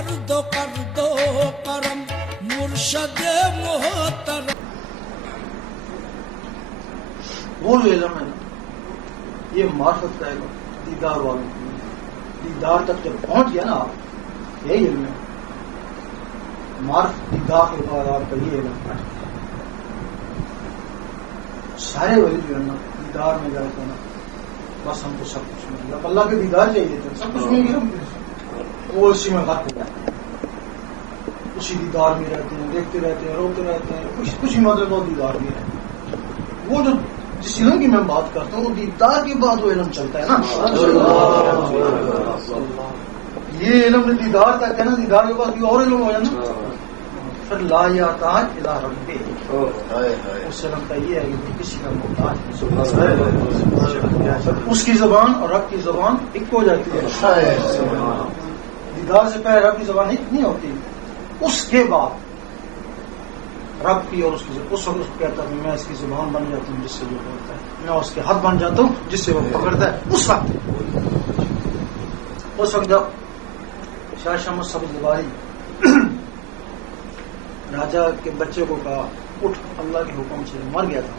کر دو کرم مرشد محترم. وہ جو علم ہے یہ معرفت کا علم دیدار والوں کی. دیدار تک جب پہنچ گیا نا آپ, یہی علم ہے. معرفت دیدار کے بعد آپ کا یہ علم ہے. سارے ولی جو ہے نا دیدار میں جاتے ہیں نا, بس ہم کو سب کچھ مل گیا. اللہ کے دیدار چاہیے تھے, سب کچھ مل گیا, وہ اسی میں غرق ہو جاتے ہیں. اسی دیدار میں رہتے ہیں, دیکھتے رہتے ہیں, روتے رہتے ہیں, کچھ ہی مطلب وہ دیدار میں رہتے ہیں. وہ جو جس علم کی میں بات کرتا ہوں وہ دیدار کے بعد وہ علم چلتا ہے نا. یہ علم دیدار تک ہے نا, دیدار کے بعد اور علم ہو جائے نا. پھر لا یحتاج الی ربہ, اس علم کا یہ ہے کہ کسی کا محتاج اس کی زبان اور رب کی زبان ایک ہو جاتی ہے. دیدار سے پہلے رب کی زبان ایک نہیں ہوتی, اس کے بعد رب کی اور اس کی اس وقت کہتا ہے میں اس کی زبان بن جاتا ہوں جس سے وہ بولتا ہے, میں اس کے ہاتھ بن جاتا ہوں جس سے وہ پکڑتا ہے. اس وقت جب شاہ شمس سبز باری راجا کے بچے کو کہا اٹھ, اللہ کے حکم سے مر گیا تھا,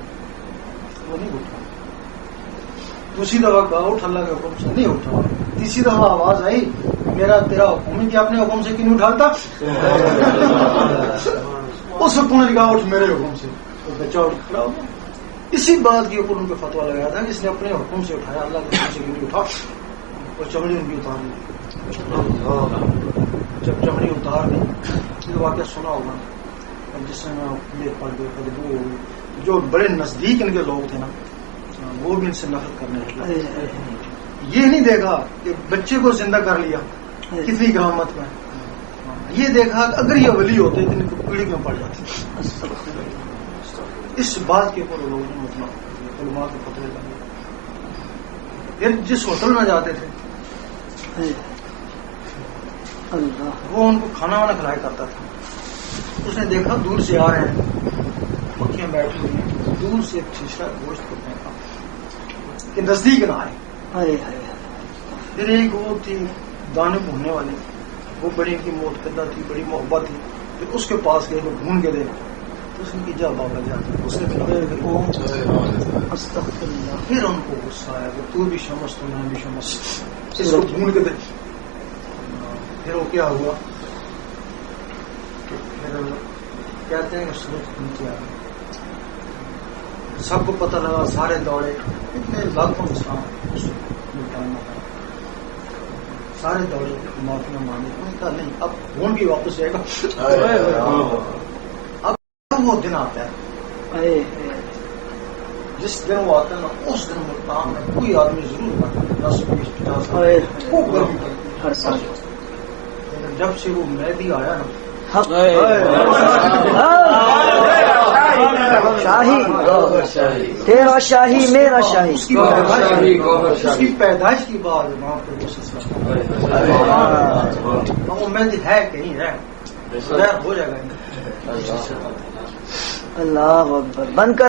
وہ نہیں اٹھا. دوسری دفعہ کہا اٹھ, اللہ کے حکم سے نہیں اٹھا. تیسری دفعہ آواز آئی میرا تیرا حکم ہے کہ اپنے حکم سے کیوں نہیں اٹھاتا. اس وقت انہوں نے کہا اٹھ میرے حکم سے, تو بچہ اٹھ کھڑا ہو گیا. اسی بات کے اوپر ان کو فتویٰ لگایا تھا کہ اس نے اپنے حکم سے اٹھایا, اللہ کے حکم سے کیوں نہیں اٹھا. اور چمڑی ان کی اتار دی. جب چمڑی اتار دی یہ واقعہ سنا ہوگا, جس میں جو بڑے نزدیک ان کے لوگ تھے نا وہ بھی ان سے نفرت کرنے لگے. یہ نہیں دیکھا کہ بچے کو زندہ کر لیا کتنی کرامت میں, یہ دیکھا کہ اگر یہ ولی ہوتے تو ان کو پیڑھی میں پڑ جاتی. اس بات کے اوپر لوگوں نے علماء کو فتوے لگے. پھر جس ہوٹل میں جاتے تھے وہ ان کو کھانا وانا کھلایا کرتا تھا. اس نے دیکھا دور سے آ رہے ہیں, مکھیاں بیٹھی ہوئی ہیں, دور سے ایک شیشہ گوشت کو پھینکا کہ نزدیک نہ آئے. پھر ایک وہ تھی دانے بھوننے والی, وہ بڑی ان کی موتقدہ تھی, بڑی محبت تھی. پھر اس کے پاس گئے, وہ ڈھونڈ کے دیکھا تو اس نے کی جا بابا جاتا. اس نے پھر ان کو غصہ آیا کہ تو بھی شمس تو میں بھی شمس, اس کو ڈھونڈ کے دیکھ. پھر وہ کیا ہوا, پھر کہتے ہیں کہ سورج نیچے آ گئی. سب کو پتہ لگا, سارے دوڑے, اتنے لاکھوں انسان سارے دوڑے معافیاں مانگے. انہوں نے کہا نہیں اب ڈھونڈ کے واپس جائے گا. اب وہ دن آتا ہے, جس دن وہ آتا ہے نا اس دن ملتان میں کوئی آدمی ضرور کرتا ہے 10-20-50 خوب گرمی ہر سال. جب سے وہ مہدی آیا نا شاہی تیرا شاہی میرا شاہی, اس کی پیدائش کی بات وہاں پہ وہ سلسلہ وہ مہدی ہے کہیں ہے ہو جائے گا. اللہ اکبر. بند کر.